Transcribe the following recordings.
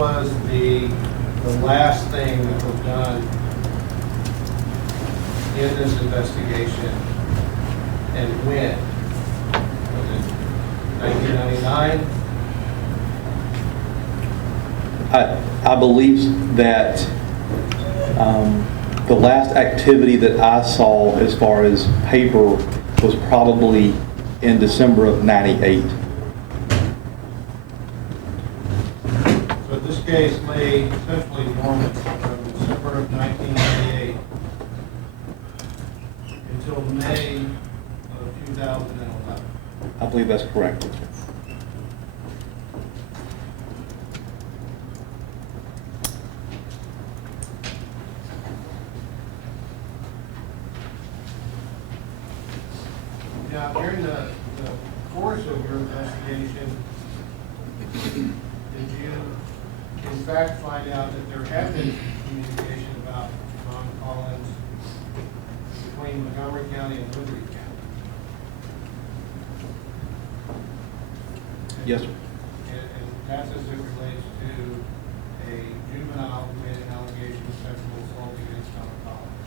was the last thing that was done in this investigation, and when? Was it 1999? I believe that the last activity that I saw as far as paper was probably in December of '98. So this case lay essentially dormant from December of 1998 until May of 2011. I believe that's correct. Now, during the course of your investigation, did you in fact find out that there had been communication about John Collins between Montgomery County and Liberty County? Yes, sir. And that's as it relates to a juvenile who made an allegation of sexual assault against John Collins.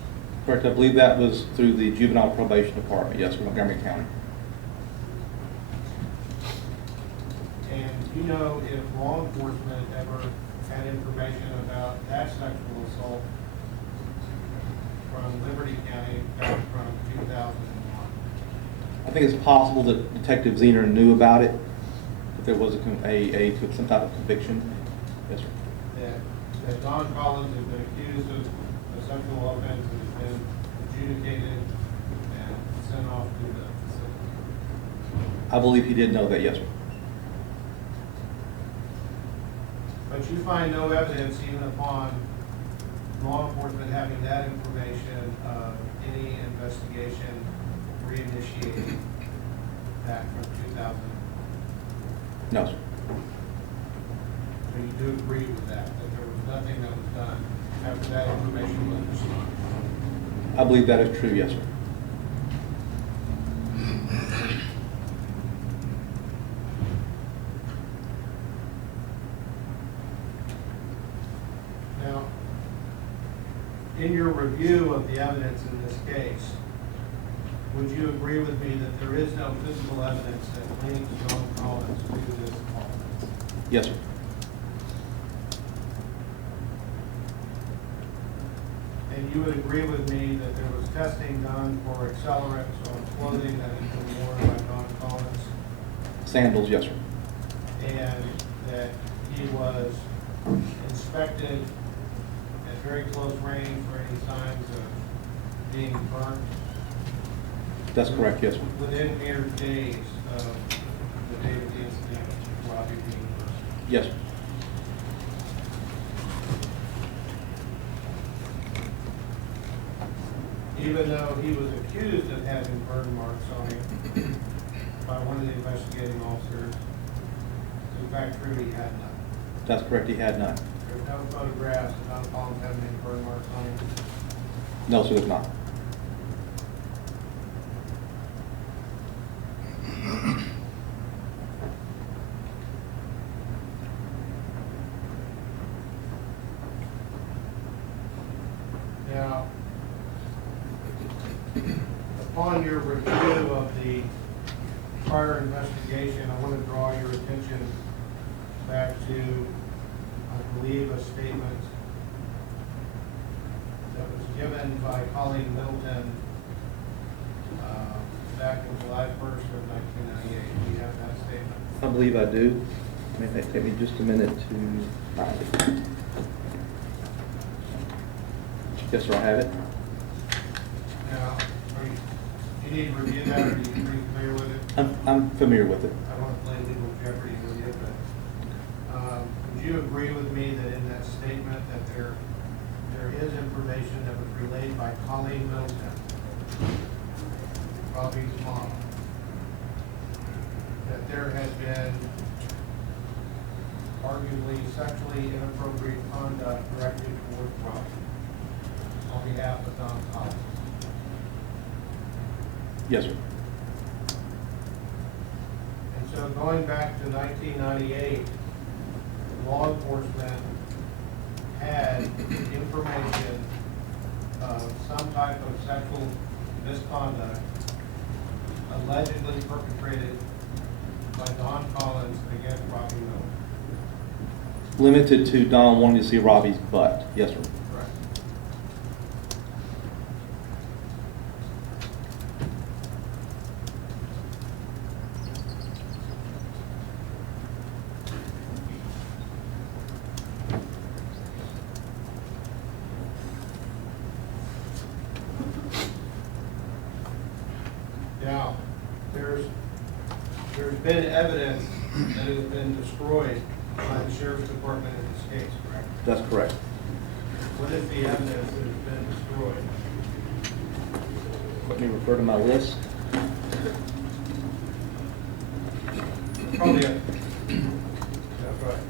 Correct. I believe that was through the Juvenile Probation Department. Yes, from Montgomery County. And do you know if law enforcement ever had information about that sexual assault from Liberty County back from 2001? I think it's possible that Detective Zener knew about it, if there was some type of conviction. Yes, sir. That Don Collins has been accused of a sexual offense and has been adjudicated and sent off to the facility? I believe he did know that. Yes, sir. But you find no evidence, even upon law enforcement having that information, of any investigation reinitiated back from 2000? No, sir. So you do agree with that there was nothing that was done after that information was received? I believe that is true. Yes, sir. Now, in your review of the evidence in this case, would you agree with me that there is no physical evidence that links John Collins to this offense? Yes, sir. And you would agree with me that there was testing done for accelerants on clothing that had been worn by John Collins, Sandals. Yes, sir. and that he was inspected at very close range for any signs of being burnt? That's correct. Yes, sir. Within mere days of the date of the incident, Robbie being burnt? Yes, sir. Even though he was accused of having burn marks on him by one of the investigating officers, in fact, true, he had none. That's correct. He had none. There's no photographs of John Collins having any burn marks on him. No, sir, there's not. Now, upon your review of the prior investigation, I want to draw your attention back to, I believe, a statement that was given by Colleen Middleton back on July 1st of 1998. Do you have that statement? I believe I do. It may take me just a minute to find it. Yes, sir, I have it. Now, do you need to review that, or are you pretty familiar with it? I'm familiar with it. I don't want to play legal jeopardy with you, but would you agree with me that in that statement that there is information that was relayed by Colleen Middleton, Robbie's mom, that there had been arguably sexually inappropriate conduct directed towards Robbie on behalf of Don Collins? Yes, sir. And so going back to 1998, law enforcement had information of some type of sexual misconduct allegedly perpetrated by Don Collins against Robbie Miller. Limited to Don wanting to see Robbie's butt. Yes, sir. Correct. Now, there's been evidence that it has been destroyed by the sheriff's department in this case, correct? That's correct. What is the evidence that has been destroyed? Let me refer to my list. Probably a, that's right.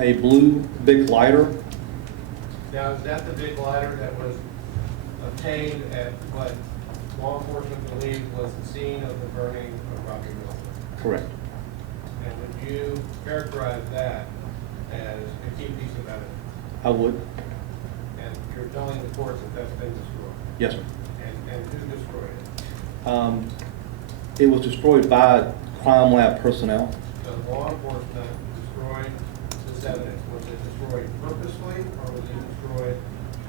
A blue big lighter. Now, is that the big lighter that was obtained at what law enforcement believed was the scene of the burning of Robbie Miller? Correct. And would you characterize that as a key piece of evidence? I would. And you're telling the court that that's been destroyed? Yes, sir. And who destroyed it? It was destroyed by crime lab personnel. So law enforcement destroyed this evidence. Was it destroyed purposely, or was it destroyed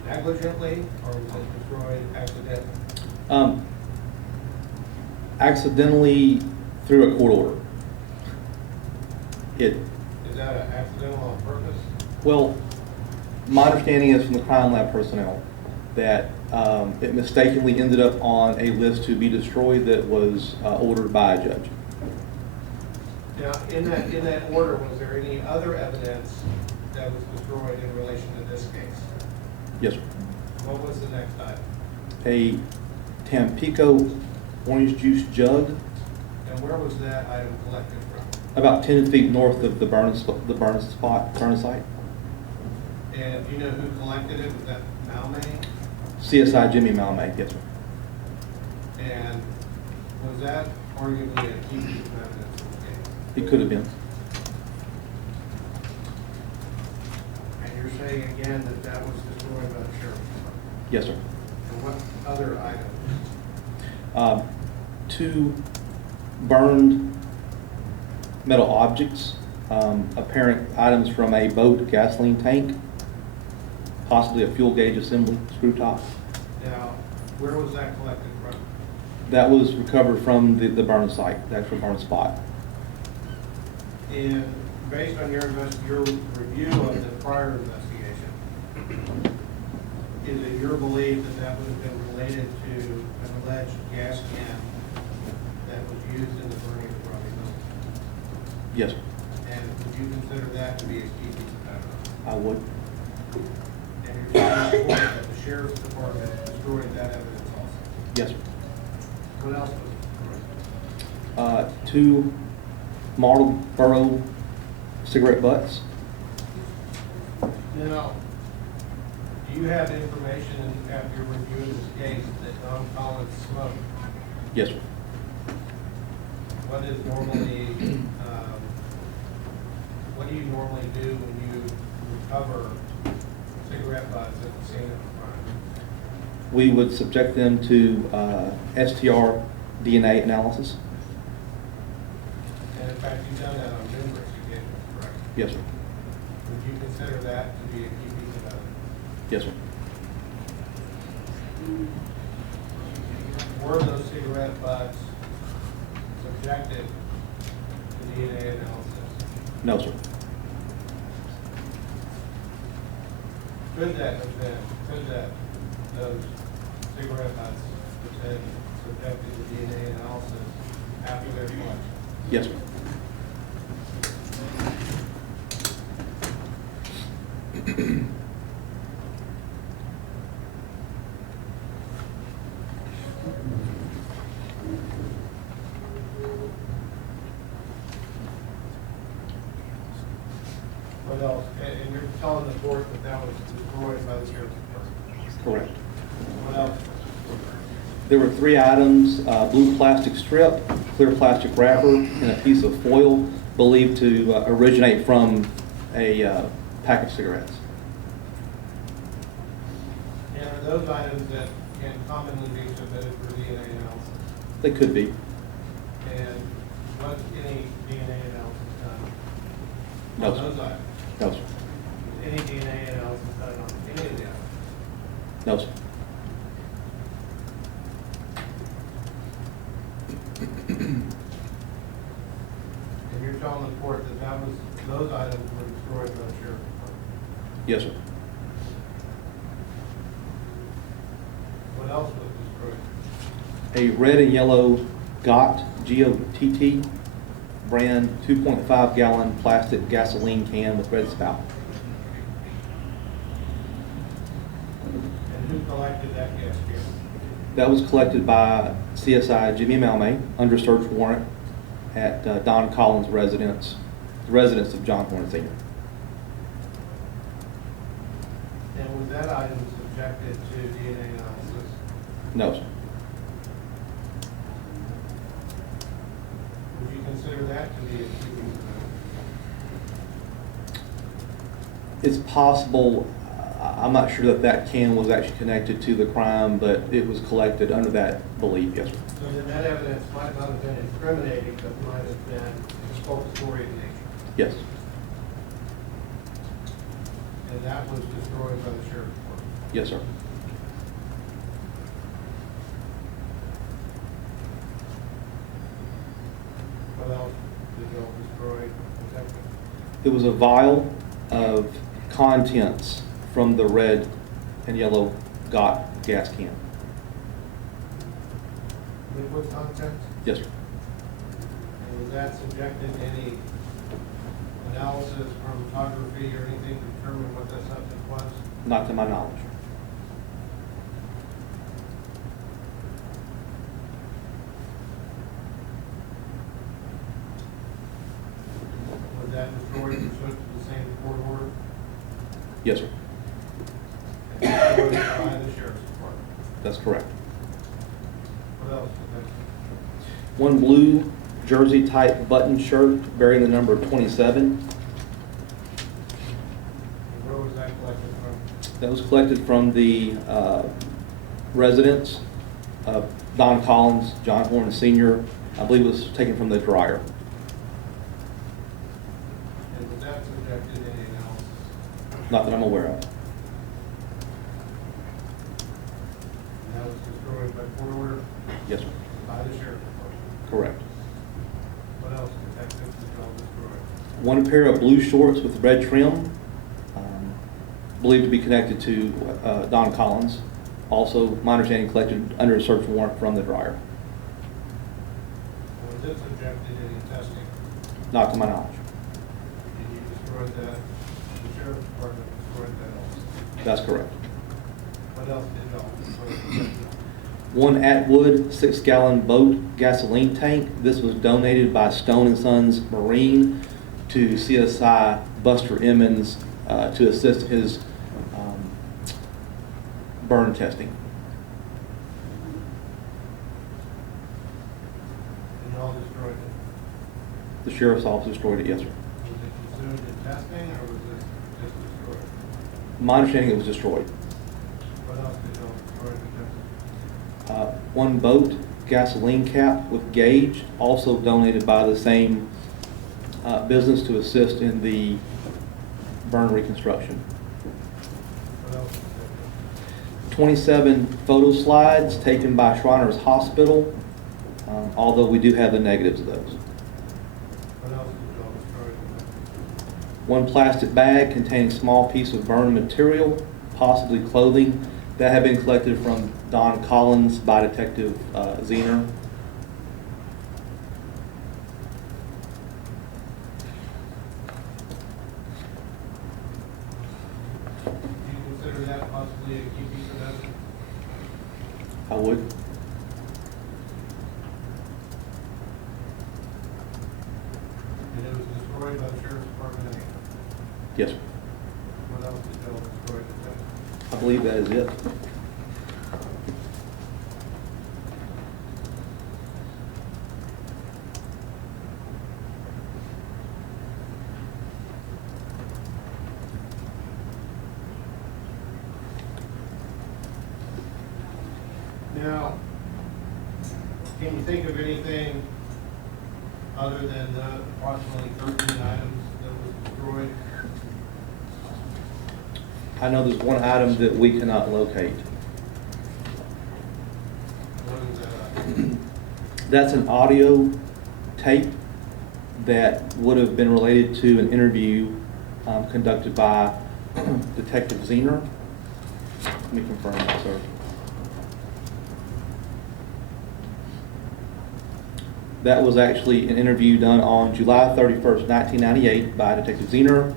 negligently, or was it destroyed accidentally? Accidentally through a court order. Is that an accidental on purpose? Well, my understanding is from the crime lab personnel that it mistakenly ended up on a list to be destroyed that was ordered by a judge. Now, in that order, was there any other evidence that was destroyed in relation to this case? Yes, sir. What was the next item? A Tampico orange juice jug, And where was that item collected from? about 10 feet north of the burn site. And do you know who collected it? Was that Malmay? CSI Jimmy Malmay, yes, sir. And was that arguably a key piece of evidence in the case? It could have been. And you're saying again that that was destroyed by the sheriff's department? Yes, sir. And what other items? 2 burned metal objects, apparent items from a boat gasoline tank, possibly a fuel gauge assembly, screw top. Now, where was that collected from? That was recovered from the burn site, the actual burn spot. And based on your review of the prior investigation, is it your belief that that would have been related to an alleged gas can that was used in the burning of Robbie Miller? Yes, sir. And would you consider that to be a key piece of evidence? I would. And you're telling the court that the sheriff's department destroyed that evidence also? Yes, sir. What else was destroyed? 2 Marlboro cigarette butts. Now, do you have information after your review of this case that Don Collins smoked? Yes, sir. What is normally, what do you normally do when you recover cigarette butts at the scene of a crime? We would subject them to STR DNA analysis. And in fact, you've done that on numerous occasions, correct? Yes, sir. Would you consider that to be a key piece of evidence? Yes, sir. Were those cigarette butts subjected to DNA analysis? No, sir. Could those cigarette butts have been subjected to DNA analysis after their collection? Yes, sir. What else? And you're telling the court that that was destroyed by the sheriff's department? Correct. What else? There were 3 items, blue plastic strip, clear plastic wrapper, and a piece of foil believed to originate from a pack of cigarettes. And are those items that can commonly be submitted for DNA analysis? They could be. And was any DNA analysis done No, on sir. those items? No, sir. Any DNA analysis done on any of the items? No, sir. And you're telling the court that those items were destroyed by the sheriff's department? Yes, sir. What else was destroyed? A red and yellow GOTT, G-O-T-T, brand 2.5 gallon plastic gasoline can with red spout. And who collected that gas can? That was collected by CSI Jimmy Malmay under search warrant at Don Collins' residence, the residence of John Horn Sr. And was that item subjected to DNA analysis? No, sir. Would you consider that to be a keeping event? It's possible, I'm not sure that that can was actually connected to the crime, but it was collected under that belief, yes, sir. So then that evidence might not have been incriminating, but might have been exculpatory in nature. Yes, And that was destroyed by the sheriff's department. yes, sir. What else did y'all destroy? Detective? It was a vial of contents from the red and yellow GOTT gas can. Liquid contents? Yes, sir. And was that subjected to any analysis, chromatography, or anything to determine what that substance was? Not to my knowledge. Was that destroyed pursuant to the same court order? Yes, sir. And destroyed by the sheriff's department? That's correct. What else, Detective? One blue jersey type button shirt bearing the number 27. And where was that collected from? That was collected from the residence of Don Collins, John Horn Sr. I believe it was taken from the dryer. And was that subjected to any analysis? Not that I'm aware of. And that was destroyed by court order Yes, sir. by the sheriff's department? Correct. What else, Detective, did y'all destroy? One pair of blue shorts with red trim, believed to be connected to Don Collins. Also, my understanding, collected under a search warrant from the dryer. Was it subjected to any testing? Not to my knowledge. Did you destroy that? The sheriff's department destroyed that also? That's correct. What else did y'all destroy? One Atwood 6-gallon boat gasoline tank. This was donated by Stone and Sons Marine to CSI Buster Emmons to assist his burn testing. And y'all destroyed it? The sheriff's office destroyed it, yes, sir. Was it consumed in testing, or was it just destroyed? My understanding, it was destroyed. What else did y'all destroy, Detective? One boat gasoline cap with gauge, also donated by the same business to assist in the burn reconstruction. What else, Detective? 27 photo slides taken by Shriners Hospital, although we do have the negatives of those. What else did y'all destroy, Detective? One plastic bag containing small piece of burned material, possibly clothing, that had been collected from Don Collins by Detective Zener. Do you consider that possibly a key piece of evidence? I would. And it was destroyed by the sheriff's department anyway? Yes, sir. What else did y'all destroy, Detective? I believe that is it. Now, can you think of anything other than the approximately 13 items that was destroyed? I know there's one item that we cannot locate. What is that? That's an audio tape that would have been related to an interview conducted by Detective Zener. Let me confirm that, sir. That was actually an interview done on July 31st, 1998 by Detective Zener,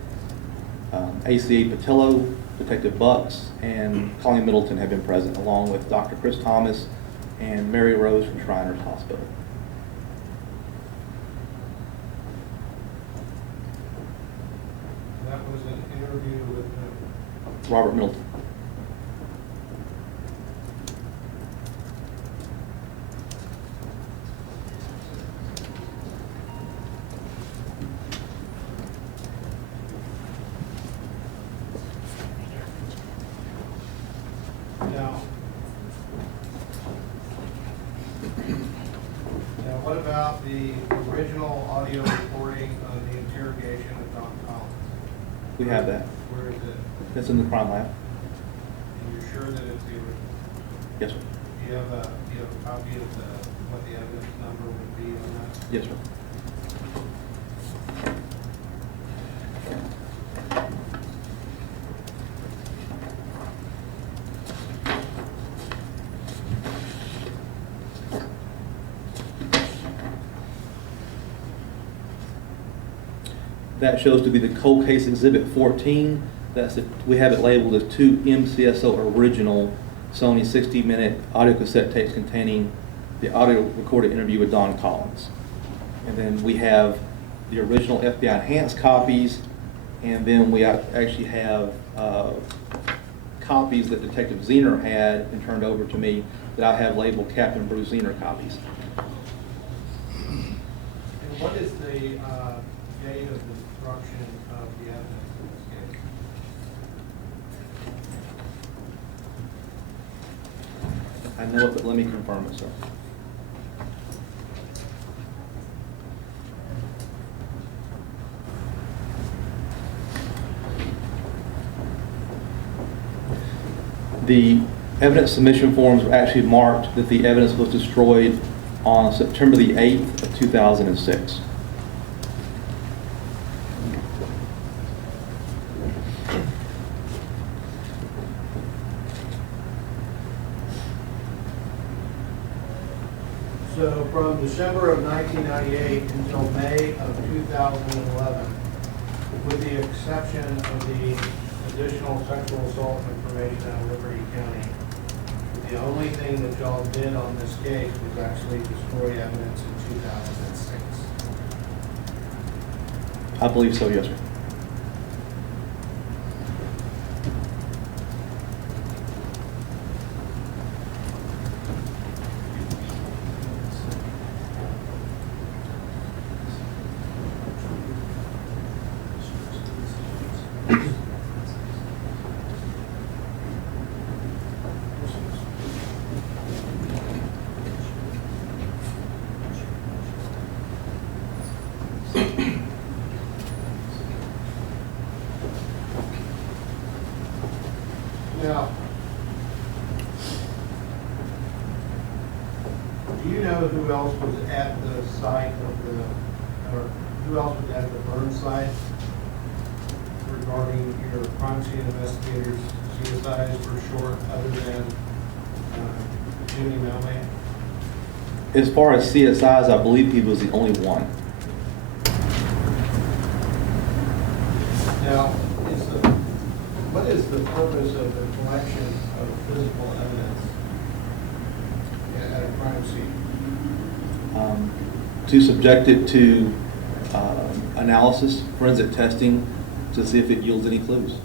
ACA Patillo, Detective Bucks, and Colleen Middleton have been present, along with Dr. Chris Thomas and Mary Rose from Shriners Hospital. That was an interview with Robert Middleton. Now, what about the original audio recording of the interrogation of Don Collins? We have that. Where is it? That's in the crime lab. And you're sure that it's the original? Yes, sir. Do you have a copy of what the evidence number would be on that? Yes, sir. That shows to be the cold case exhibit 14. That's it. We have it labeled as 2 MCSO original Sony 60-minute audio cassette tapes containing the audio recorded interview with Don Collins. And then we have the original FBI enhanced copies, and then we actually have copies that Detective Zener had and turned over to me that I have labeled Captain Bruce Zener copies. And what is the date of destruction of the evidence in this case? I know it, but let me confirm it, sir. The evidence submission forms were actually marked that the evidence was destroyed on September the 8th of 2006. So from December of 1998 until May of 2011, with the exception of the additional sexual assault information out of Liberty County, the only thing that y'all did on this case was actually destroy evidence in 2006. I believe so, yes, sir. Now, do you know who else was at the site of or who else was at the burn site regarding your crime scene investigators, suicides for short, other than Jimmy Malman? As far as CSIs, I believe he was the only one. Now, what is the purpose of the collection of physical evidence at a crime scene? To subject it to analysis, forensic testing, to see if it yields any clues.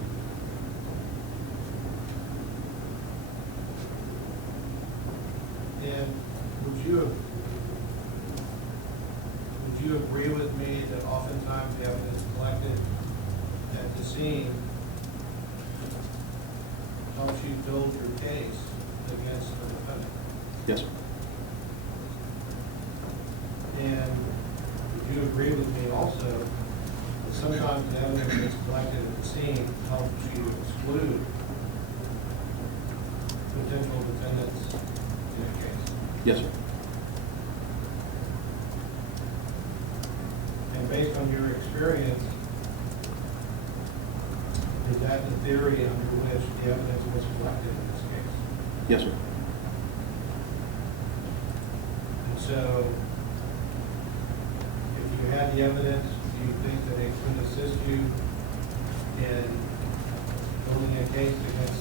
And would you agree with me that oftentimes the evidence collected at the scene helps you build your case against the defendant? Yes, sir. And would you agree with me also that sometimes the evidence that's collected at the scene helps you exclude potential defendants in a case? Yes, sir. And based on your experience, is that the theory under which the evidence was collected in this case? Yes, sir. And so, if you had the evidence, do you think that it could assist you in building a case against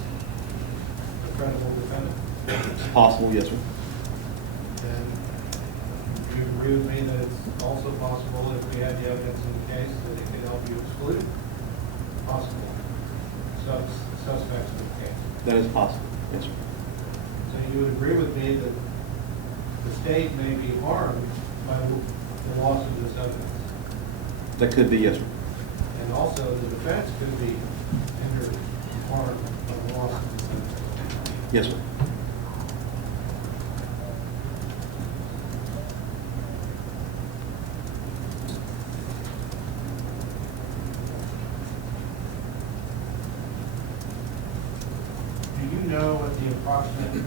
a credible defendant? It's possible, yes, sir. And do you agree with me that it's also possible, if we had the evidence in the case, that it could help you exclude possible suspects in the case? That is possible, yes, sir. So you would agree with me that the state may be harmed by the loss of this evidence? That could be, yes, sir. And also the defense could be hindered, harmed by the loss of this evidence? Yes, sir. Do you know what the approximate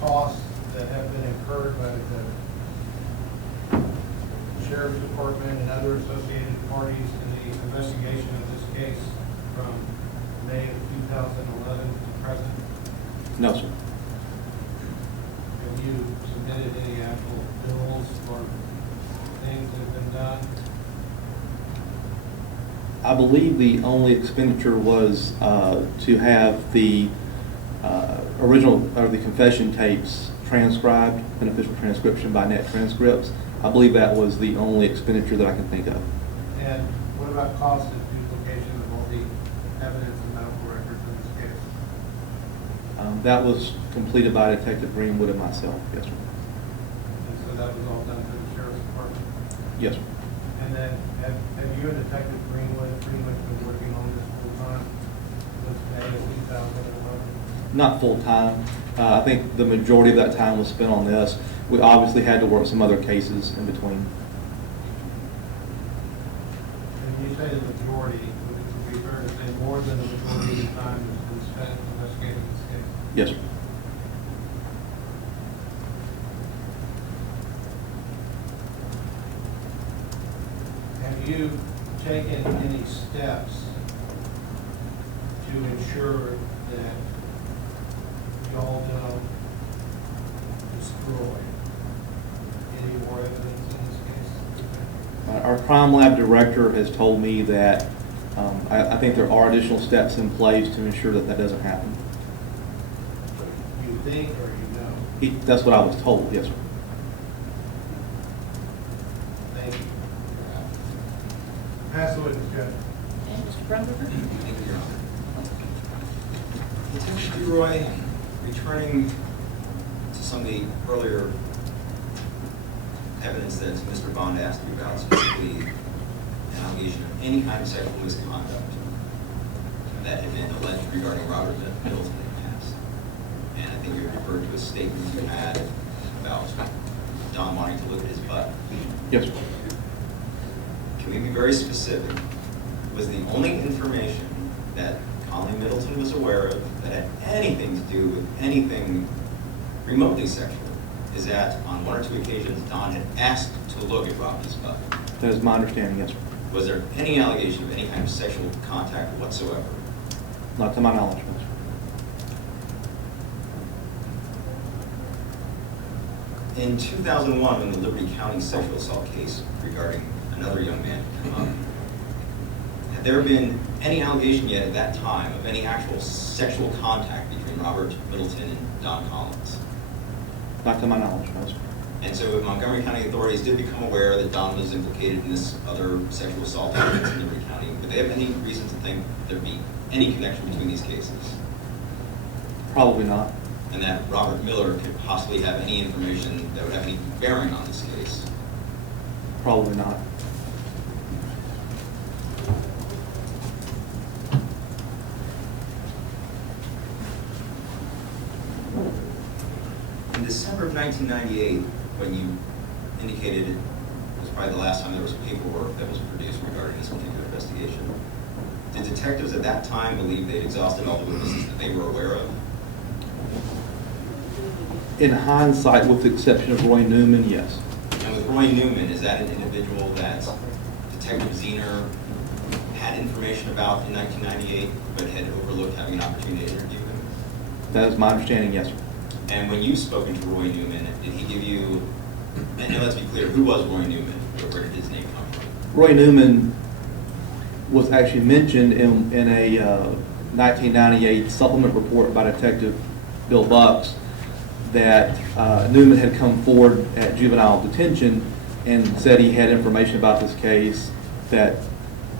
costs that have been incurred by the sheriff's department and other associated parties in the investigation of this case from May of 2011 to present? No, sir. Have you submitted any actual bills or things that have been done? I believe the only expenditure was to have the original, or the confession tapes transcribed, an official transcription by net transcripts. I believe that was the only expenditure that I can think of. And what about cost of duplication of all the evidence and medical records in this case? That was completed by Detective Greenwood and myself, yes, sir. And so that was all done through the sheriff's department? Yes, sir. And then have you and Detective Greenwood pretty much been working on this full time since May of 2011? Not full-time. I think the majority of that time was spent on this. We obviously had to work some other cases in between. And you say the majority, would it be fair to say more than the majority of the time has been spent investigating this case? Yes, sir. Have you taken any steps to ensure that y'all don't destroy any more evidence in this case? Our crime lab director has told me that I think there are additional steps in place to ensure that that doesn't happen. You think or you know? That's what I was told, yes, sir. Thank you. Pass the witness, Judge. And Mr. Brumberger? Thank you, Your Honor. Detective Duroy, returning to some of the earlier evidence that Mr. Bond asked you about, specifically an allegation of any kind of sexual misconduct that had been alleged regarding Robert Middleton in the past. And I think you referred to a statement you had about Don wanting to look at his butt. Yes, sir. Can we be very specific? Was the only information that Conley Middleton was aware of that had anything to do with anything remotely sexual is that on one or two occasions Don had asked to look at Robbie's butt? That is my understanding, yes, sir. Was there any allegation of any kind of sexual contact whatsoever? Not to my knowledge, no, sir. In 2001, when the Liberty County sexual assault case regarding another young man had come up, had there been any allegation yet at that time of any actual sexual contact between Robert Middleton and Don Collins? Not to my knowledge, no, sir. And so if Montgomery County authorities did become aware that Don was implicated in this other sexual assault evidence in Liberty County, would they have any reason to think there'd be any connection between these cases? Probably not. And that Robert Miller could possibly have any information that would have any bearing on this case? Probably not. 1998, when you indicated it was probably the last time there was paperwork that was produced regarding this particular investigation, did detectives at that time believe they'd exhausted all the witnesses that they were aware of? In hindsight, with the exception of Roy Newman, yes. And with Roy Newman, is that an individual that Detective Zener had information about in 1998, but had overlooked having an opportunity to interview him? That is my understanding, yes, sir. And when you've spoken to Roy Newman, did he give you, and let's be clear, who was Roy Newman? Where did his name come from? Roy Newman was actually mentioned in a 1998 supplement report by Detective Bill Bucks that Newman had come forward at juvenile detention and said he had information about this case, that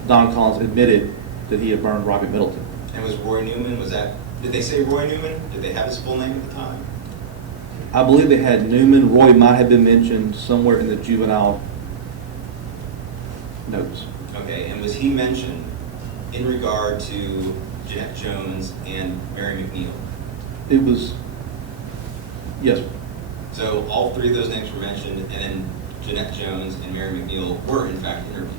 Don Collins admitted that he had burned Robbie Middleton. And was Roy Newman, did they say Roy Newman? Did they have his full name at the time? I believe they had Newman. Roy might have been mentioned somewhere in the juvenile notes. Okay, and was he mentioned in regard to Jeanette Jones and Mary McNeil? It was, yes, sir. So all three of those names were mentioned, and then Jeanette Jones and Mary McNeil were in fact interviewed.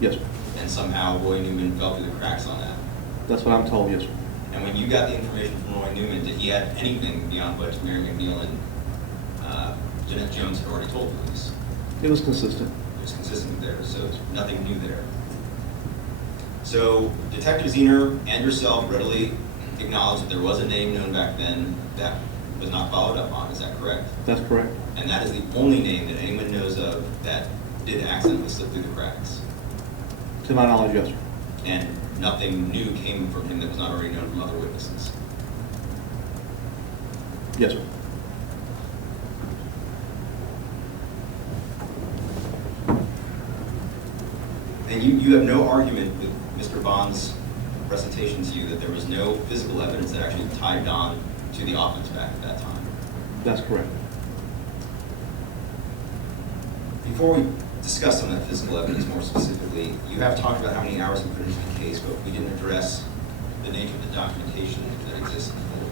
Yes, sir. And somehow Roy Newman fell through the cracks on that. That's what I'm told, yes, sir. And when you got the information from Roy Newman, did he add anything beyond what Mary McNeil and Jeanette Jones had already told police? It was consistent. It was consistent there, so nothing new there. So Detective Zener and yourself readily acknowledged that there was a name known back then that was not followed up on. Is that correct? That's correct. And that is the only name that anyone knows of that did accidentally slip through the cracks. To my knowledge, yes, sir. And nothing new came from him that was not already known from other witnesses. Yes, sir. And you have no argument with Mr. Bond's presentation to you that there was no physical evidence that actually tied Don to the offense back at that time? That's correct. Before we discuss some of that physical evidence more specifically, you have talked about how many hours you put into the case, but we didn't address the nature of the documentation that exists in the folder.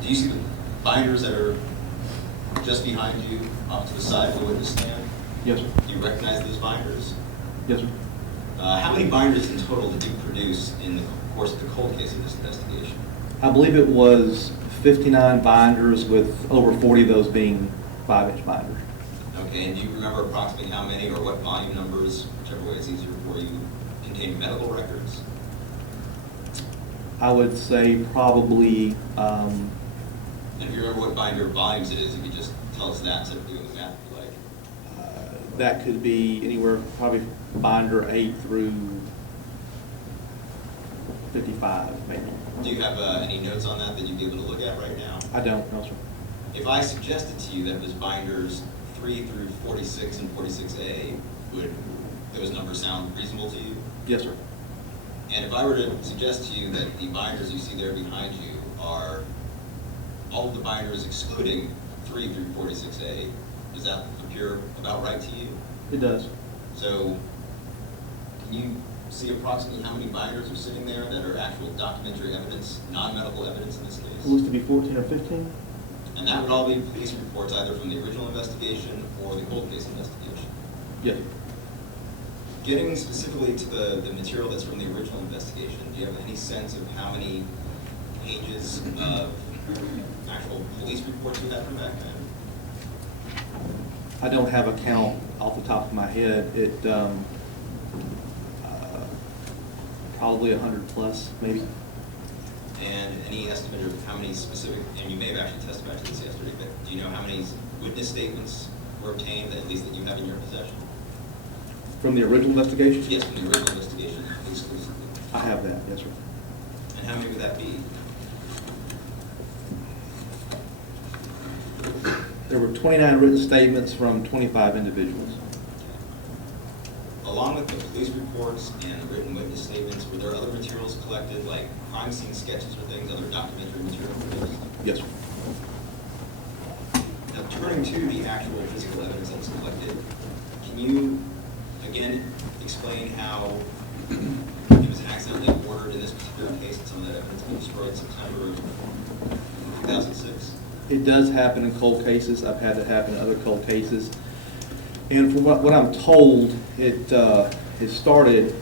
Do you see the binders that are just behind you off to the side of the witness stand? Yes, sir. Do you recognize those binders? Yes, sir. How many binders in total did you produce in the course of the cold case of this investigation? I believe it was 59 binders, with over 40 of those being 5-inch binders. Okay, and do you remember approximately how many or what volume numbers, whichever way it's easier for you, contain medical records? I would say probably, And if you remember what binder volumes it is, you could just tell us that instead of doing the math if you like. that could be anywhere, probably binder 8 through 55, maybe. Do you have any notes on that you'd be able to look at right now? I don't, no, sir. If I suggested to you that it was binders 3 through 46 and 46A, would those numbers sound reasonable to you? Yes, sir. And if I were to suggest to you that the binders you see there behind you are all of the binders excluding 3 through 46A, does that appear about right to you? It does. So, can you see approximately how many binders are sitting there that are actual documentary evidence, non-medical evidence in this case? It looks to be 14 or 15. And that would all be police reports either from the original investigation or the cold case investigation. Yes. Getting specifically to the material that's from the original investigation, do you have any sense of how many pages of actual police reports you had from back then? I don't have a count off the top of my head. It probably 100 plus, maybe. And any estimate of how many specific, and you may have actually testified to this yesterday, but do you know how many witness statements were obtained, at least that you have in your possession? From the original investigation? Yes, from the original investigation exclusively. I have that, yes, sir. And how many would that be? There were 29 written statements from 25 individuals. Along with the police reports and written witness statements, were there other materials collected, like crime scene sketches or things, other documentary material produced? Yes, sir. Now, turning to the actual physical evidence that was collected, can you, again, explain how it was accidentally ordered in this particular case and some of that evidence was destroyed in September of 2006? It does happen in cold cases. I've had it happen in other cold cases. And from what I'm told, it started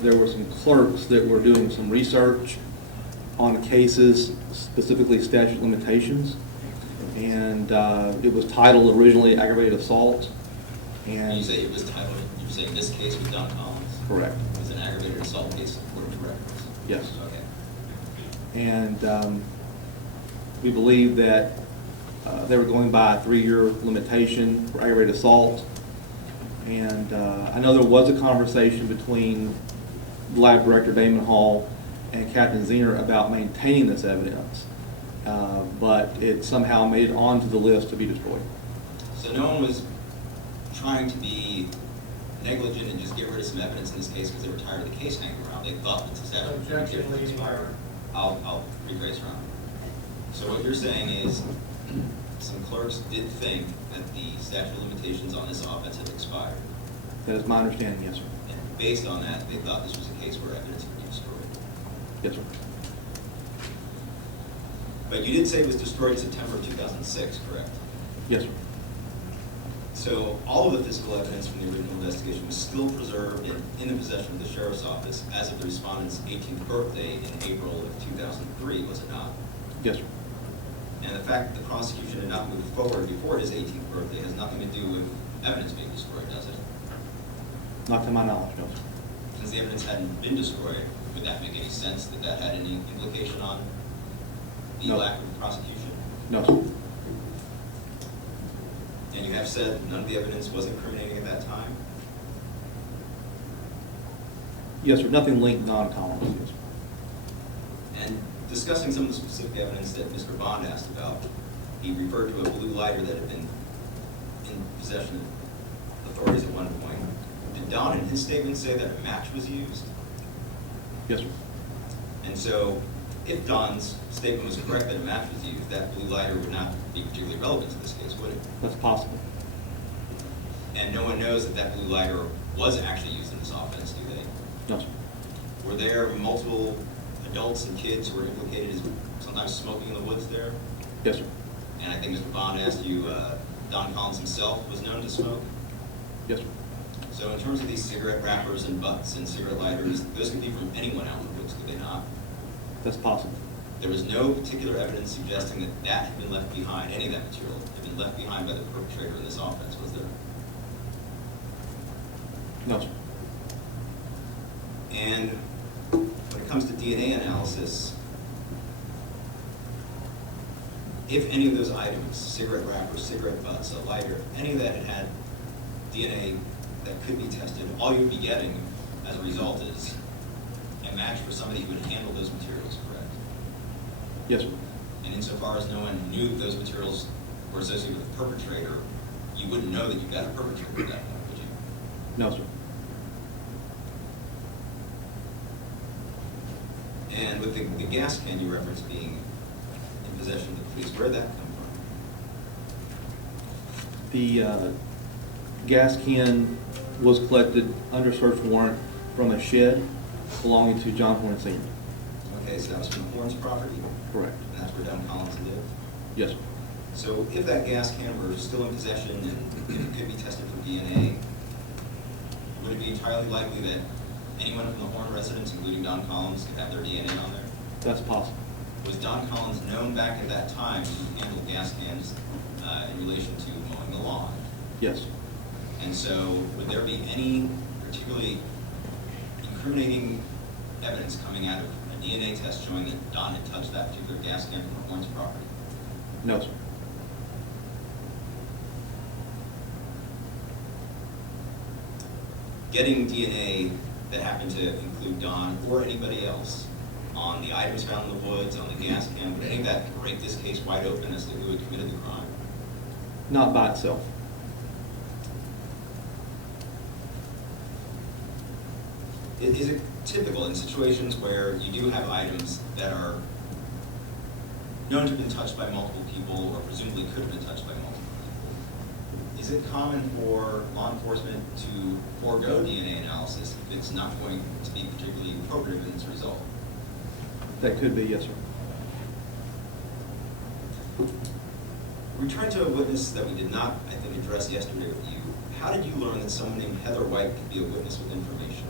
there were some clerks that were doing some research on cases, specifically statute of limitations. And it was titled originally aggravated assault. And You say it was titled, you're saying this case with Don Collins? correct. It was an aggravated assault case according to records? Yes. Okay. And we believe that they were going by a 3-year limitation for aggravated assault. And I know there was a conversation between Lab Director Damon Hall and Captain Zener about maintaining this evidence, but it somehow made it onto the list to be destroyed. So no one was trying to be negligent and just get rid of some evidence in this case because they were tired of the case hanging around. They thought that the statute of Objection, limitations leading expired. order. I'll rephrase, Your Honor. So what you're saying is some clerks did think that the statute of limitations on this offense had expired. That is my understanding, yes, sir. And based on that, they thought this was a case where evidence would be destroyed. Yes, sir. But you did say it was destroyed in September of 2006, correct? Yes, sir. So all of the physical evidence from the original investigation was still preserved and in the possession of the Sheriff's Office as of the respondent's 18th birthday in April of 2003, was it not? Yes, sir. And the fact that the prosecution had not moved forward before his 18th birthday has nothing to do with evidence being destroyed, does it? Not to my knowledge, no, sir. Since the evidence hadn't been destroyed, would that make any sense that that had any implication on the No. lack of prosecution? No, sir. And you have said none of the evidence was incriminating at that time? Yes, sir. Nothing linked non-Collins, yes, sir. And discussing some of the specific evidence that Mr. Bond asked about, he referred to a blue lighter that had been in possession of authorities at one point. Did Don in his statement say that a match was used? Yes, sir. And so, if Don's statement was correct that a match was used, that blue lighter would not be particularly relevant to this case, would it? That's possible. And no one knows that that blue lighter was actually used in this offense, do they? No, sir. Were there multiple adults and kids who were implicated as sometimes smoking in the woods there? Yes, sir. And I think Mr. Bond asked you, Don Collins himself was known to smoke? Yes, sir. So in terms of these cigarette wrappers and butts and cigarette lighters, those could be from anyone out in the woods, could they not? That's possible. There was no particular evidence suggesting that that had been left behind, any of that material had been left behind by the perpetrator in this offense, was there? No, sir. And when it comes to DNA analysis, if any of those items, cigarette wrappers, cigarette butts, a lighter, any of that had DNA that could be tested, all you'd be getting as a result is a match for somebody who would handle those materials, correct? Yes, sir. And insofar as no one knew those materials were associated with the perpetrator, you wouldn't know that you got a perpetrator at that point, would you? No, sir. And with the gas can you referenced being in possession of the police, where did that come from? The gas can was collected under search warrant from a shed belonging to John Horn Sr. Okay, so that was from Horn's property, Correct. and that's where Don Collins lived? Yes, sir. So if that gas can were still in possession and it could be tested for DNA, would it be entirely likely that anyone from the Horn residence, including Don Collins, could have their DNA on there? That's possible. Was Don Collins known back at that time to handle gas cans in relation to mowing the lawn? Yes. And so would there be any particularly incriminating evidence coming out of a DNA test showing that Don had touched that particular gas can from the Horn's property? No, sir. Getting DNA that happened to include Don or anybody else on the items found in the woods, on the gas can, would any of that break this case wide open as to who had committed the crime? Not by itself. Is it typical in situations where you do have items that are known to have been touched by multiple people or presumably could have been touched by multiple people? Is it common for law enforcement to forego DNA analysis if it's not going to be particularly appropriate in its result? That could be, yes, sir. Return to a witness that we did not, I think, address yesterday with you. How did you learn that someone named Heather White could be a witness with information?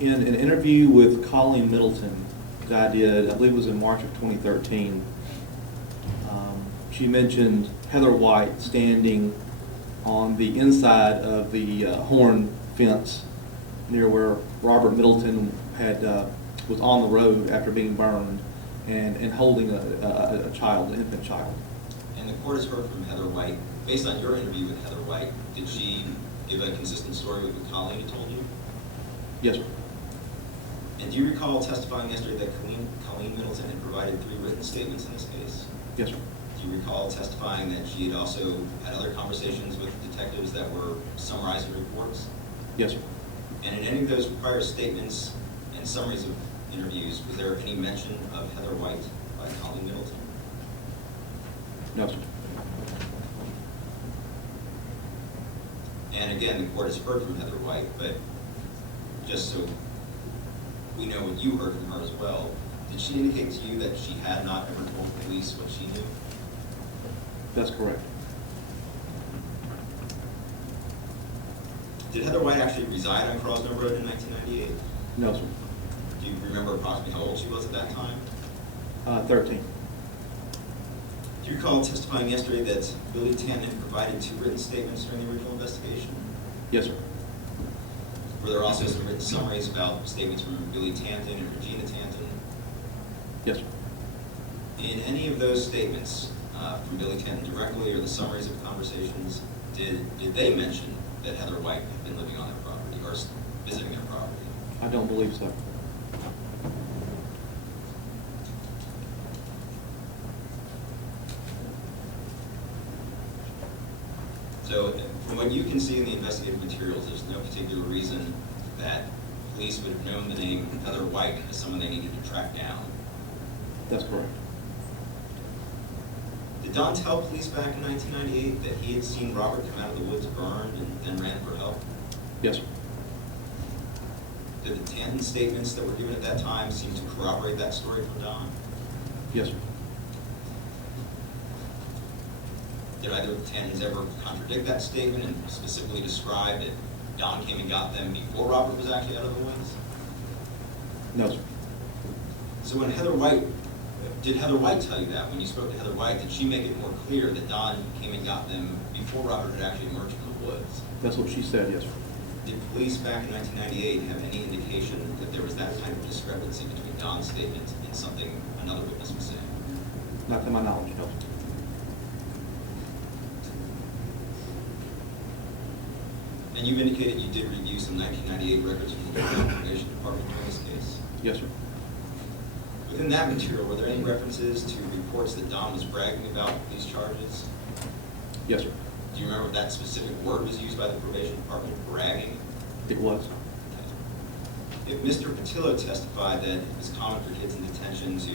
In an interview with Colleen Middleton that I did, I believe it was in March of 2013, she mentioned Heather White standing on the inside of the horn fence near where Robert Middleton was on the road after being burned and holding a child, an infant child. And the court has heard from Heather White. Based on your interview with Heather White, did she give a consistent story with what Colleen had told you? Yes, sir. And do you recall testifying yesterday that Colleen Middleton had provided 3 written statements in this case? Yes, sir. Do you recall testifying that she had also had other conversations with detectives that were summarizing reports? Yes, sir. And in any of those prior statements and summaries of interviews, was there any mention of Heather White by Colleen Middleton? No, sir. And again, the court has heard from Heather White, but just so we know what you heard from her as well, did she indicate to you that she had not ever told police what she knew? That's correct. Did Heather White actually reside on Crosno Road in 1998? No, sir. Do you remember approximately how old she was at that time? 13. Do you recall testifying yesterday that Billy Tanton provided 2 written statements during the original investigation? Yes, sir. Were there also some written summaries about statements from Billy Tanton and Regina Tanton? Yes, sir. In any of those statements from Billy Tanton directly or the summaries of conversations, did they mention that Heather White had been living on their property or visiting their property? I don't believe so. So from what you can see in the investigative materials, there's no particular reason that police would have known the name Heather White as someone they needed to track down. That's correct. Did Don tell police back in 1998 that he had seen Robert come out of the woods burned and then ran for help? Yes, sir. Did the Tanton statements that were given at that time seem to corroborate that story from Don? Yes, sir. Did either of the Tantons ever contradict that statement and specifically describe that Don came and got them before Robert was actually out of the woods? No, sir. So when did Heather White tell you that when you spoke to Heather White? Did she make it more clear that Don came and got them before Robert had actually emerged from the woods? That's what she said, yes, sir. Did police back in 1998 have any indication that there was that type of discrepancy between Don's statement and something another witness was saying? Not to my knowledge, no, sir. And you've indicated you did review some 1998 records from the Information Department during this case. Yes, sir. Within that material, were there any references to reports that Don was bragging about these charges? Yes, sir. Do you remember if that specific word was used by the Probation Department, bragging? It was. If Mr. Patillo testified that it was common for kids in detention to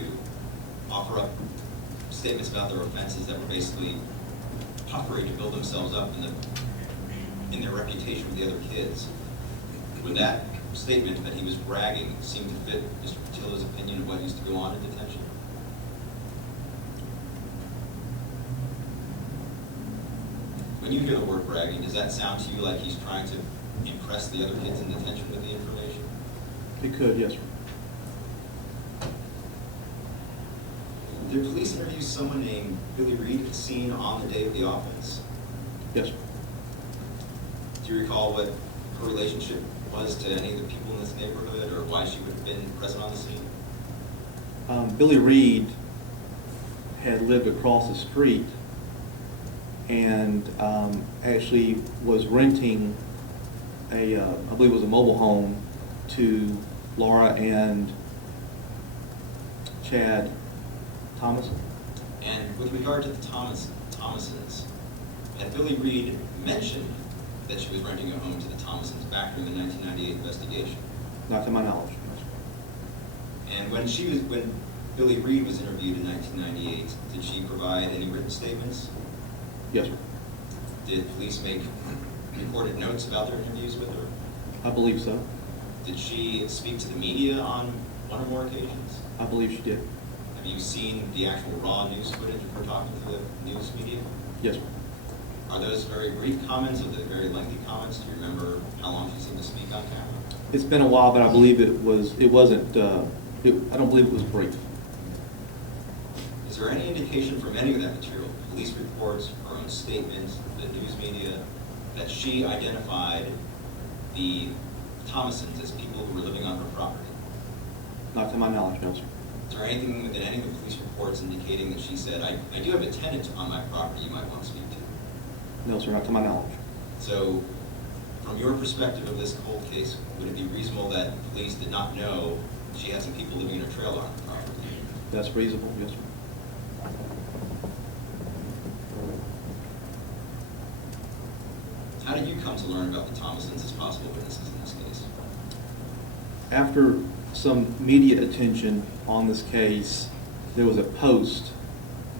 offer up statements about their offenses that were basically puffery to build themselves up in their reputation with the other kids, would that statement that he was bragging seem to fit Mr. Patillo's opinion of what used to go on in detention? When you hear the word bragging, does that sound to you like he's trying to impress the other kids in detention with the information? It could, yes, sir. Did police interview someone named Billy Reed at the scene on the day of the offense? Yes, sir. Do you recall what her relationship was to any of the people in this neighborhood or why she would have been present on the scene? Billy Reed had lived across the street and actually was renting I believe it was a mobile home to Laura and Chad Thomas. And with regard to the Thomasons, had Billy Reed mentioned that she was renting a home to the Thomasons back during the 1998 investigation? Not to my knowledge, no, sir. And when Billy Reed was interviewed in 1998, did she provide any written statements? Yes, sir. Did police make recorded notes about their interviews with her? I believe so. Did she speak to the media on one or more occasions? I believe she did. Have you seen the actual raw news footage of her talking to the news media? Yes, sir. Are those very brief comments or the very lengthy comments? Do you remember how long she seemed to speak on camera? It's been a while, but I believe it wasn't, I don't believe it was brief. Is there any indication from any of that material, police reports, her own statements, the news media, that she identified the Thomasons as people who were living on her property? Not to my knowledge, no, sir. Is there anything within any of the police reports indicating that she said, I do have a tenant on my property you might want to speak to? No, sir, not to my knowledge. So, from your perspective of this cold case, would it be reasonable that the police did not know she had some people living in her trailer on her property? That's reasonable, yes, sir. How did you come to learn about the Thomasons as possible witnesses in this case? After some media attention on this case, there was a post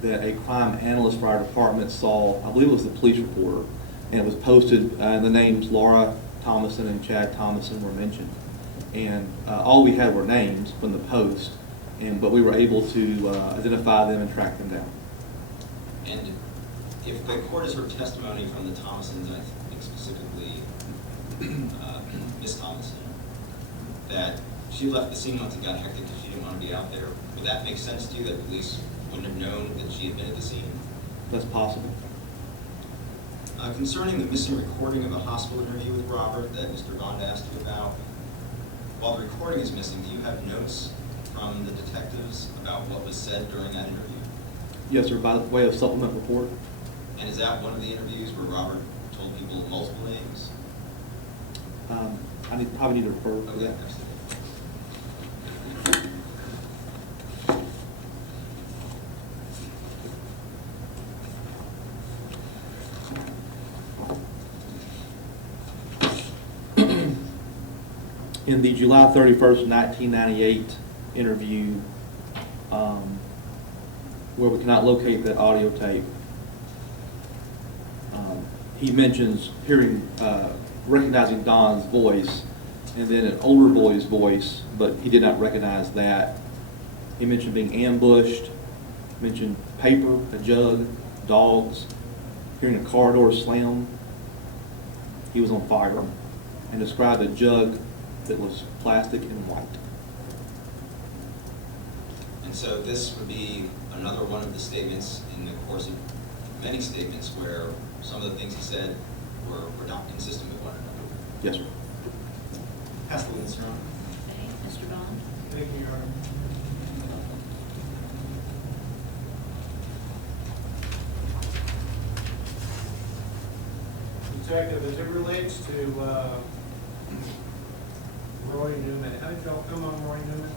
that a crime analyst for our department saw. I believe it was the police reporter, and it was posted, the names Laura Thomason and Chad Thomason were mentioned. And all we had were names from the post, but we were able to identify them and track them down. And if the court has heard testimony from the Thomasons, I think specifically Miss Thomason, that she left the scene once it got hectic because she didn't want to be out there, would that make sense to you that police wouldn't have known that she had been at the scene? That's possible. Concerning the missing recording of the hospital interview with Robert that Mr. Bond asked you about, while the recording is missing, do you have notes from the detectives about what was said during that interview? Yes, sir, by way of supplement report. And is that one of the interviews where Robert told people multiple names? I probably need to refer to Okay, that. absolutely. In the July 31st, 1998 interview, where we cannot locate that audio tape, he mentions recognizing Don's voice, and then an older boy's voice, but he did not recognize that. He mentioned being ambushed, mentioned paper, a jug, dogs, hearing a car door slam. He was on fire, and described a jug that was plastic and white. And so this would be another one of the statements in the course of many statements where some of the things he said were not consistent with one another. Yes, sir. Pass the witness, Your Honor. Okay, Mr. Bond? Thank you, Your Honor. Detective, as it relates to Roy Newman, how did y'all come on Roy Newman?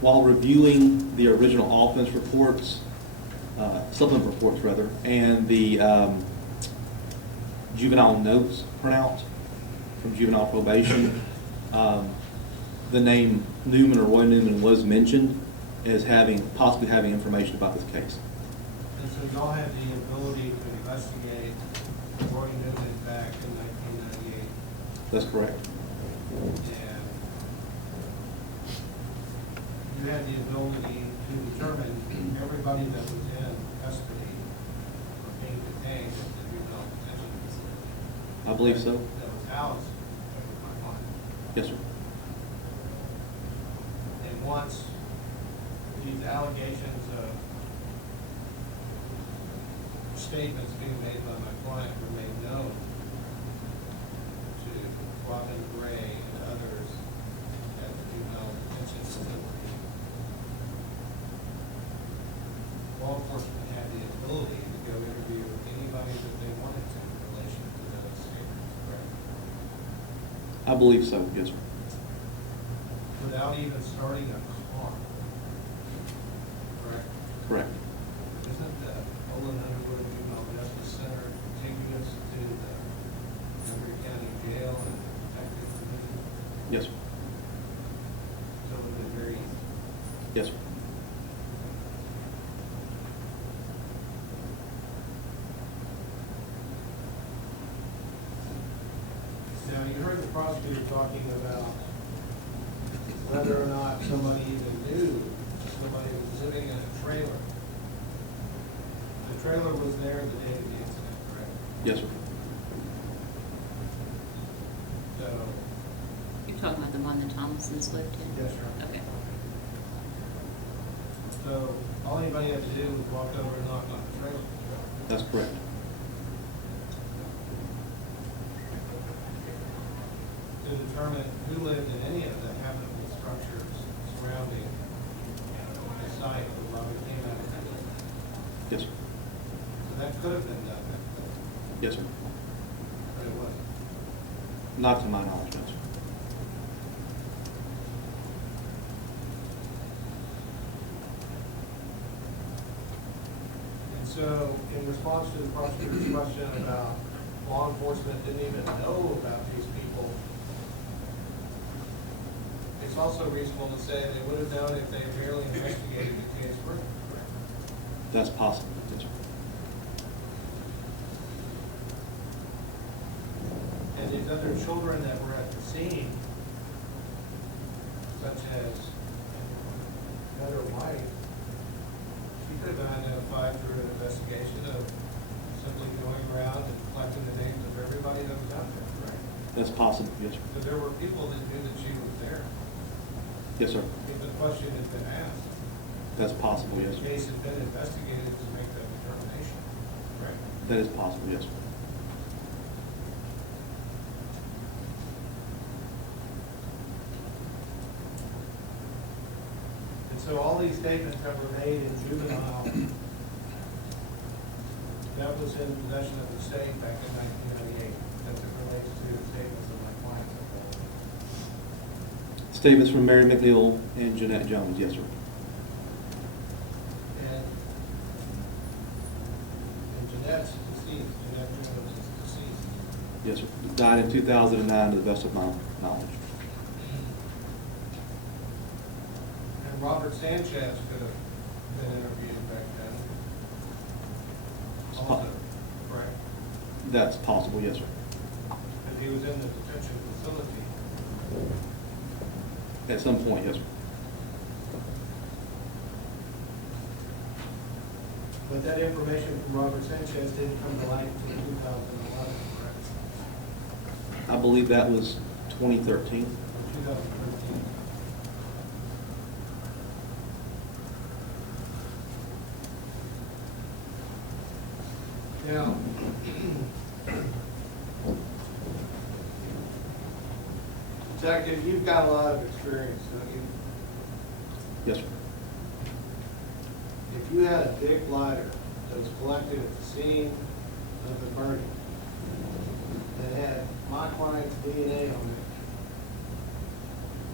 While reviewing the original offense reports, supplement reports rather, and the juvenile notes printout from juvenile probation, the name Newman or Roy Newman was mentioned as possibly having information about this case. And so y'all had the ability to investigate Roy Newman back in 1998. That's correct. And you had the ability to determine everybody that was in custody or being detained at the juvenile detention facility. I believe so. That was housed in my mind. Yes, sir. And once these allegations of statements being made by my client were made known to Robin Gray and others at the juvenile detention facility, law enforcement had the ability to go interview anybody that they wanted to in relation to those statements, correct? I believe so, yes, sir. Without even starting a car, correct? Correct. Isn't the Olin Underwood Juvenile Justice Center contiguous to the Montgomery County Jail and Detective Division? Yes, sir. So it would have been very easy. Yes, sir. Now, you heard the prosecutor talking about whether or not somebody even knew somebody who was living in a trailer. The trailer was there the day of the incident, correct? Yes, sir. So, You're talking about the one that Thomasons lived in? yes, sir. Okay. So, all anybody had to do was walk over and knock on the trailer. That's correct. To determine who lived in any of the habitable structures surrounding the site where Robert came out of the building. Yes, sir. So that could have been done, Yes, sir. but it wasn't. Not to my knowledge, no, sir. And so, in response to the prosecutor's question about law enforcement didn't even know about these people, it's also reasonable to say they would have known if they had merely investigated the case further. That's possible, yes, sir. And these other children that were at the scene, such as Heather White, she could have been identified through an investigation of simply going around and collecting the names of everybody that was out there, right? That's possible, yes, sir. Because there were people that knew that she was there. Yes, sir. If the question had been asked, That's possible, yes, the sir. case had been investigated to make that determination, right? That is possible, yes, sir. And so all these statements that were made in juvenile, that was in possession of the state back in 1998, as it relates to statements of my clients. Statements from Mary McNeil and Jeanette Jones, yes, sir. And Jeanette's deceased, Jeanette Jones is deceased. Yes, sir. Died in 2009 to the best of my knowledge. And Robert Sanchez could have been interviewed back then. Also, correct? That's possible, yes, sir. Because he was in the detention facility. At some point, yes, sir. But that information from Robert Sanchez didn't come to light until 2011, correct? I believe that was 2013. 2013. Now, Detective, you've got a lot of experience, don't you? Yes, sir. If you had a big lighter that was collected at the scene of the burning that had my client's DNA on it,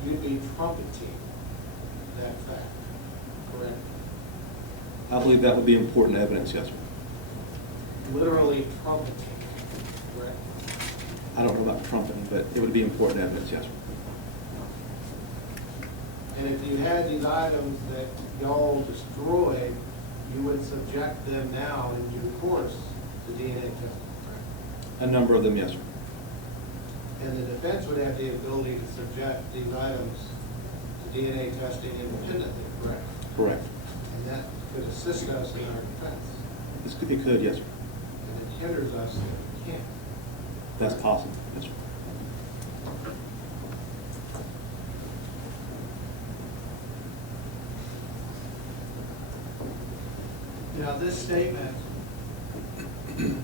you'd be trumpeting that fact, correct? I believe that would be important evidence, yes, sir. Literally trumpeting, correct? I don't know about trumpeting, but it would be important evidence, yes, sir. And if you had these items that y'all destroyed, you would subject them now in due course to DNA testing, correct? A number of them, yes, sir. And the defense would have the ability to subject these items to DNA testing independently, correct? Correct. And that could assist us in our defense. It could, yes, sir. And it hinders us if we can't. That's possible, yes, sir. Now, this statement of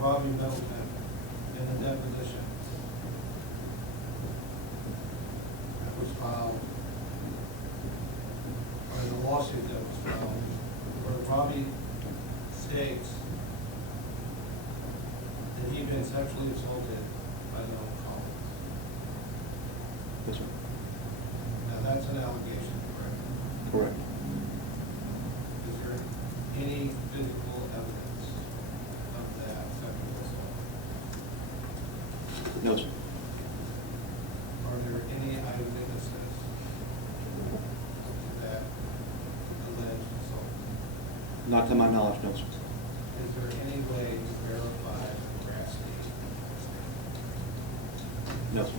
Robbie Middleton in the deposition that was filed, or in the lawsuit that was filed, where Robbie states that he'd been sexually assaulted by Noel Collins. Yes, sir. Now, that's an allegation, correct? Correct. Is there any physical evidence of that sexual assault? No, sir. Are there any eyewitnesses to that alleged assault? Not to my knowledge, no, sir. Is there any way to verify the veracity of the statement? No, sir.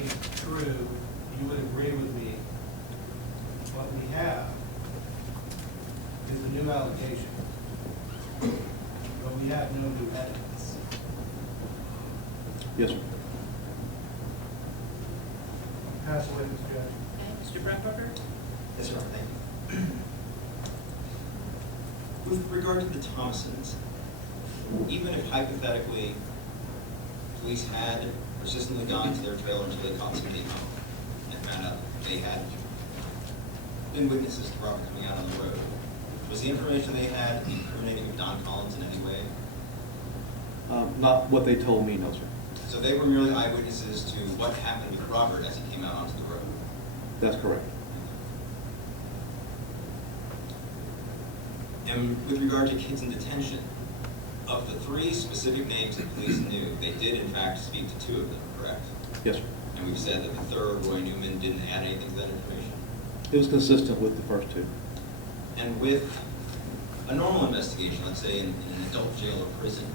be true, you would agree with me, what we have is a new allegation, but we have no new evidence. Yes, sir. Pass the witness, Judge. Okay, Mr. Brumbacher? Yes, sir, thank you. With regard to the Thompsons, even if hypothetically, police had persistently gone to their trailer until they caught somebody home and found out they had been witnesses to robbery coming out on the road, was the information they had incriminating of Don Collins in any way? Not what they told me, no, sir. So they were merely eyewitnesses to what happened with Robert as he came out onto the road? That's correct. And with regard to kids in detention, of the 3 specific names that police knew, they did in fact speak to 2 of them, correct? Yes, sir. And we've said that the third, Roy Newman, didn't add anything to that information. It was consistent with the first 2. And with a normal investigation, let's say in an adult jail or prison,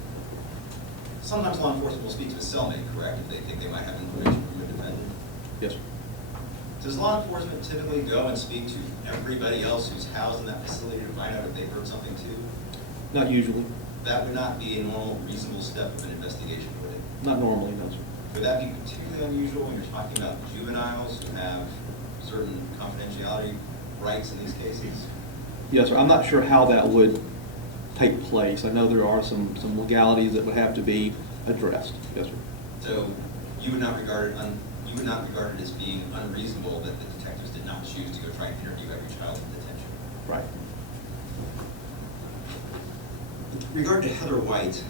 sometimes law enforcement will speak to a cellmate, correct, if they think they might have information from a defendant. Yes, sir. Does law enforcement typically go and speak to everybody else who's housed in that facility to find out if they've heard something too? Not usually. That would not be a normal, reasonable step of an investigation, would it? Not normally, no, sir. Would that be particularly unusual when you're talking about juveniles who have certain confidentiality rights in these cases? Yes, sir. I'm not sure how that would take place. I know there are some legalities that would have to be addressed. Yes, sir. So you would not regard it as being unreasonable that the detectives did not choose to go try and interview every child in detention? Right. With regard to Heather White,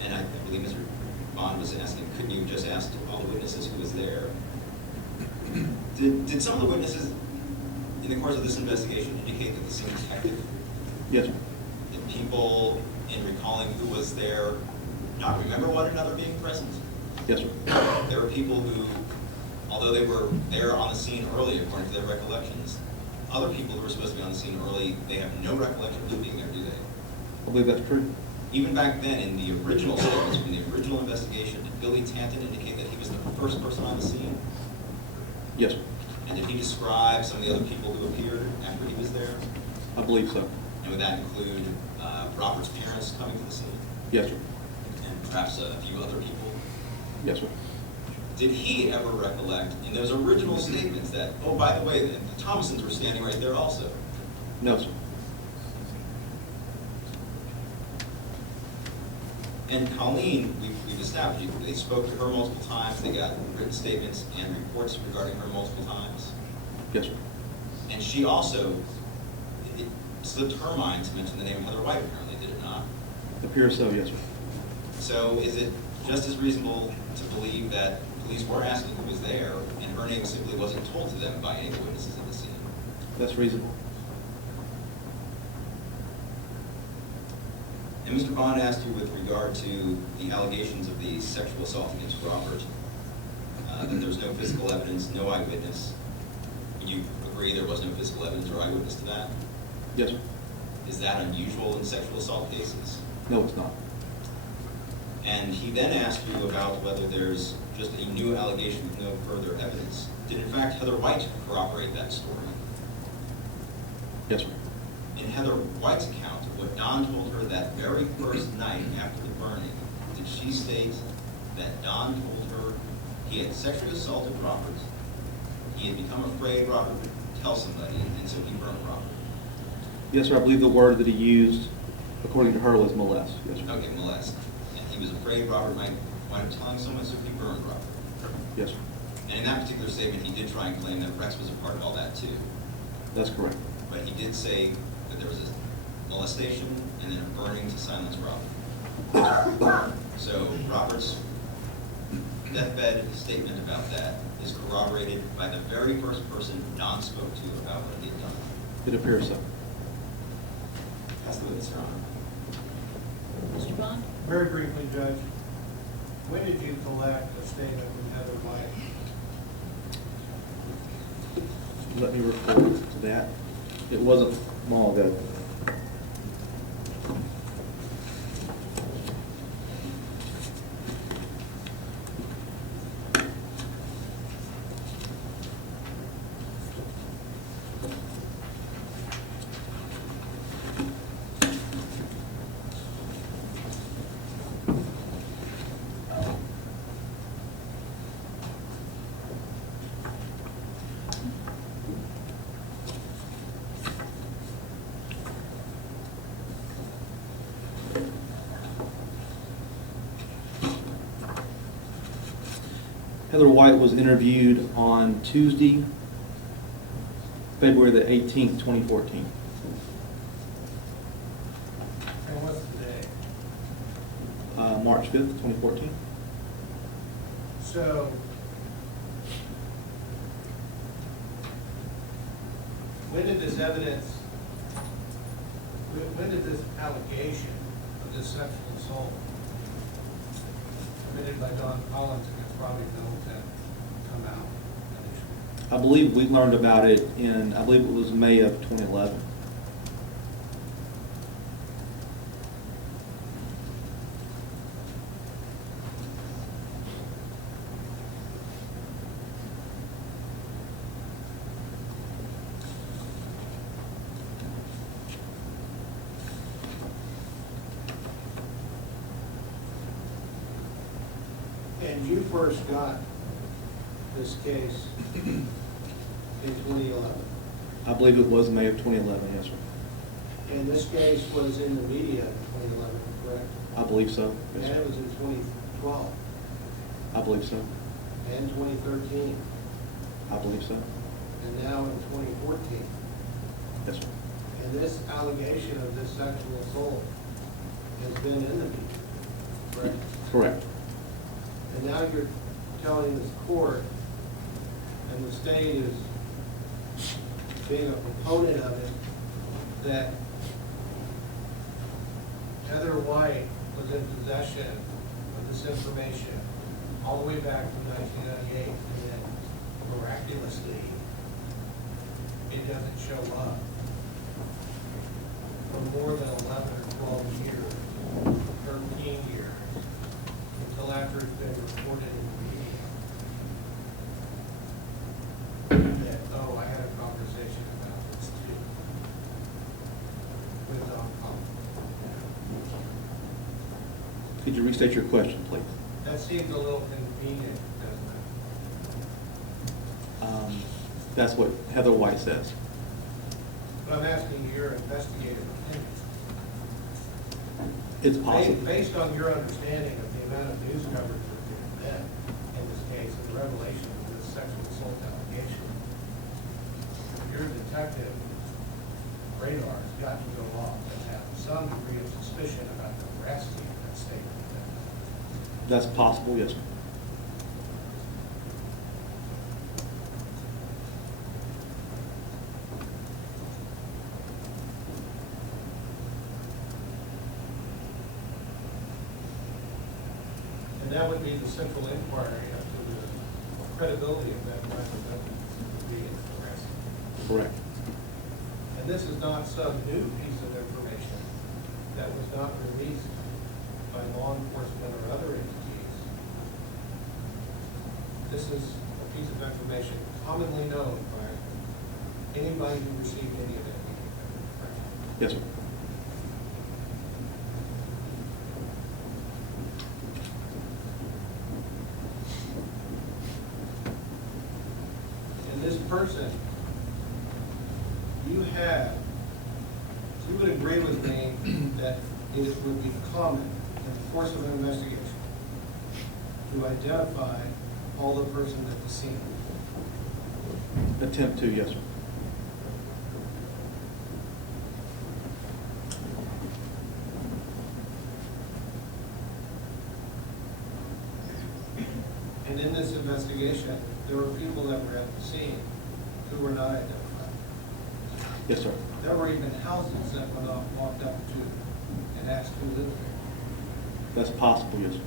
and I believe Mr. Bond was asking, couldn't you just ask all the witnesses who was there? Did some of the witnesses in the course of this investigation indicate that the scene was hectic? Yes, sir. Did people, in recalling who was there, not remember one another being present? Yes, sir. There were people who, although they were there on the scene early, according to their recollections, other people who were supposed to be on the scene early, they have no recollection of them being there, do they? I believe that's true. Even back then, in the original statements from the original investigation, did Billy Tanton indicate that he was the first person on the scene? Yes, sir. And did he describe some of the other people who appeared after he was there? I believe so. And would that include Robert's parents coming to the scene? Yes, sir. And perhaps a few other people? Yes, sir. Did he ever recollect in those original statements that, oh, by the way, the Thompsons were standing right there also? No, sir. And Colleen, we've established, they spoke to her multiple times, they got written statements and reports regarding her multiple times. Yes, sir. And she also, it slipped her mind to mention the name Heather White, apparently, did it not? It appears so, yes, sir. So is it just as reasonable to believe that police were asking who was there and her name simply wasn't told to them by any of the witnesses at the scene? That's reasonable. And Mr. Bond asked you with regard to the allegations of the sexual assault against Robert, that there's no physical evidence, no eyewitness. Would you agree there was no physical evidence or eyewitness to that? Yes, sir. Is that unusual in sexual assault cases? No, it's not. And he then asked you about whether there's just a new allegation with no further evidence. Did in fact Heather White corroborate that story? Yes, sir. In Heather White's account, what Don told her that very first night after the burning, did she state that Don told her he had sexually assaulted Robert, he had become afraid Robert would tell somebody, and so he burned Robert? Yes, sir. I believe the word that he used, according to her, was molest. Yes, sir. Okay, molest. And he was afraid Robert might wind up telling someone, so he burned Robert. Yes, sir. And in that particular statement, he did try and claim that Rex was a part of all that too. That's correct. But he did say that there was a molestation and then a burning to silence Robert. So Robert's deathbed statement about that is corroborated by the very first person Don spoke to about what he had done. It appears so. That's the witness, Your Honor. Mr. Bond? Very briefly, Judge, when did you collect a statement from Heather White? Let me refer to that. It wasn't long ago. Heather White was interviewed on Tuesday, February the 18th, 2014. And what's the day? March 5th, 2014. So, when did this evidence, when did this allegation of this sexual assault committed by Don Collins against Robbie Middleton come out initially? I believe we learned about it in, I believe it was May of 2011. And you first got this case in 2011. I believe it was May of 2011, yes, sir. And this case was in the media in 2011, correct? I believe so. And Yes, it sir. was in 2012 I believe so. and 2013, I believe so. and now in 2014. Yes, sir. And this allegation of this sexual assault has been in the media, correct? Correct. And now you're telling this court, and the state is being a proponent of it, that Heather White was in possession of this information all the way back to 1998, and then miraculously, it doesn't show up for more than 11 or 12 years, 13 years, until after it's been reported in the media. That, oh, I had a conversation about this too, with Don Collins. Could you restate your question, please? That seems a little convenient, doesn't it? That's what Heather White says. But I'm asking your investigative opinion. It's possible. Based on your understanding of the amount of news coverage that's been in this case and the revelation of this sexual assault allegation, your detective radar has got to go off and have some degree of suspicion about the veracity of that statement. That's possible, yes, sir. And that would be the central inquiry as to the credibility of that kind of evidence would be in veracity. Correct. And this is not some new piece of information that was not released by law enforcement or other entities. This is a piece of information commonly known by anybody who received any of that media. Yes, sir. And this person, you would agree with me that it would be common in the course of an investigation to identify all the person at the scene. Attempt to, yes, sir. And in this investigation, there were people that were at the scene who were not identified. Yes, sir. There were even houses that went off, walked up to and asked who lived there. That's possible, yes, sir.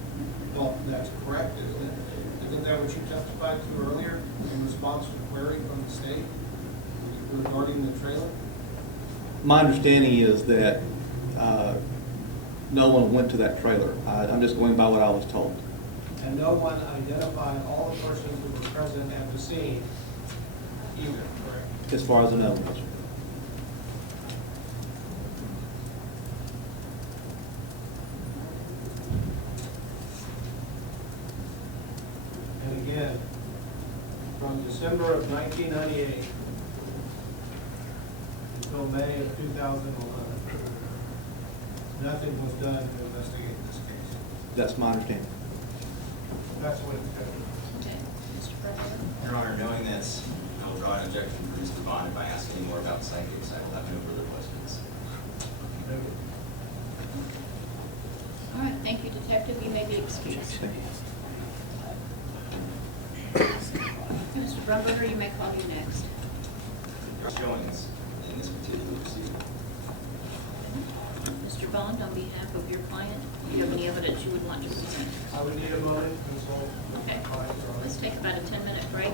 Well, that's correct, isn't it? Isn't that what you testified to earlier in response to a query from the state regarding the trailer? My understanding is that no one went to that trailer. I'm just going by what I was told. And no one identified all the persons who were present at the scene either, correct? As far as I know, yes, sir. And again, from December of 1998 until May of 2011, nothing was done to investigate this case. That's my understanding. That's what it's going to be. Okay. Your Honor, knowing that I will draw an objection for Mr. Bond by asking any more about psychics, I will have no further questions. All right, thank you, Detective. You may be excused. Mr. Brumberger, you may call you next. Showings in this particular proceeding. Mr. Bond, on behalf of your client, do you have any evidence you would want to present? I would need a moment to consult with Okay. my client, Your Honor. Let's take about a 10-minute break.